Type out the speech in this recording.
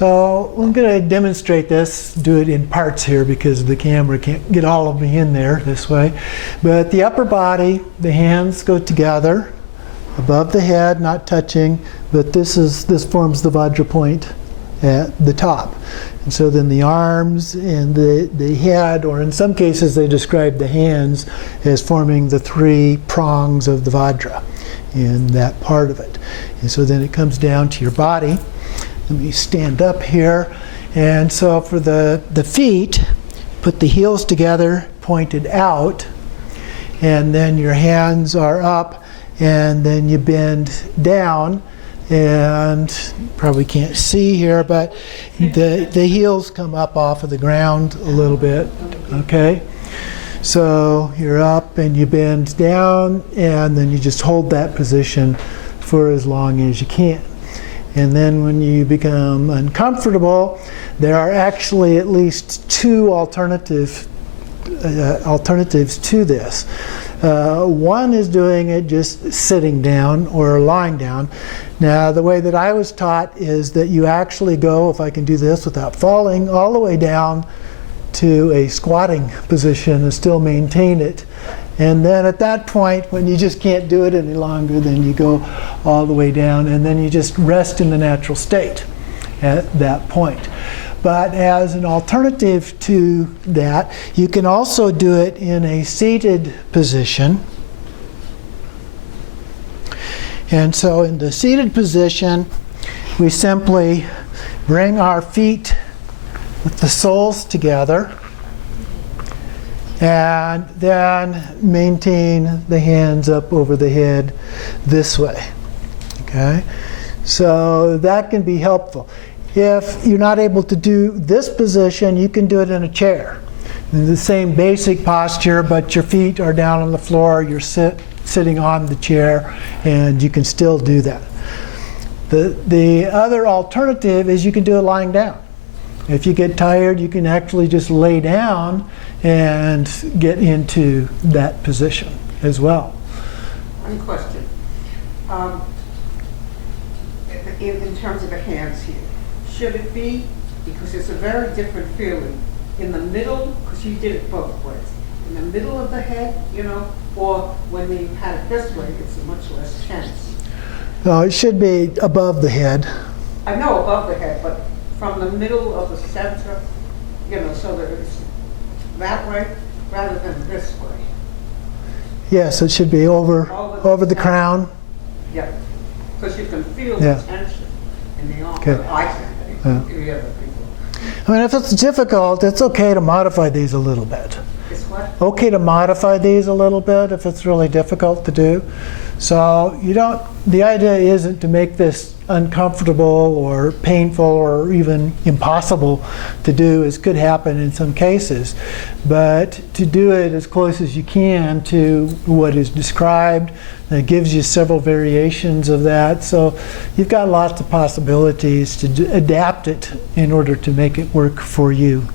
So I'm going to demonstrate this, do it in parts here because the camera can't get all of me in there this way. But the upper body, the hands go together above the head, not touching, but this forms the vajra point at the top. And so then the arms and the head, or in some cases they describe the hands as forming the 3 prongs of the vajra in that part of it. And so then it comes down to your body. Let me stand up here. And so for the feet, put the heels together, pointed out, and then your hands are up, and then you bend down. And probably can't see here, but the heels come up off of the ground a little bit, okay? So you're up and you bend down, and then you just hold that position for as long as you can. And then when you become uncomfortable, there are actually at least 2 alternatives to this. One is doing it just sitting down or lying down. Now, the way that I was taught is that you actually go, if I can do this without falling, all the way down to a squatting position and still maintain it. And then at that point, when you just can't do it any longer, then you go all the way down, and then you just rest in the natural state at that point. But as an alternative to that, you can also do it in a seated position. And so in the seated position, we simply bring our feet with the soles together and then maintain the hands up over the head this way. Okay? So that can be helpful. If you're not able to do this position, you can do it in a chair. In the same basic posture, but your feet are down on the floor, you're sitting on the chair, and you can still do that. The other alternative is you can do it lying down. If you get tired, you can actually just lay down and get into that position as well. One question. In terms of the hands here, should it be, because it's a very different feeling, in the middle, because you did it both ways, in the middle of the head, you know, or when you had it this way, it's a much less tense? No, it should be above the head. I know above the head, but from the middle of the center, you know, so that it's that way rather than this way. Yes, it should be over the crown. Yeah, because you can feel Yeah. the tension in the arm. Okay. I can, the other people. I mean, if it's difficult, it's okay to modify these a little bit. It's what? Okay to modify these a little bit if it's really difficult to do. So the idea isn't to make this uncomfortable or painful or even impossible to do, as could happen in some cases, but to do it as close as you can to what is described. It gives you several variations of that, so you've got lots of possibilities to adapt it in order to make it work for you.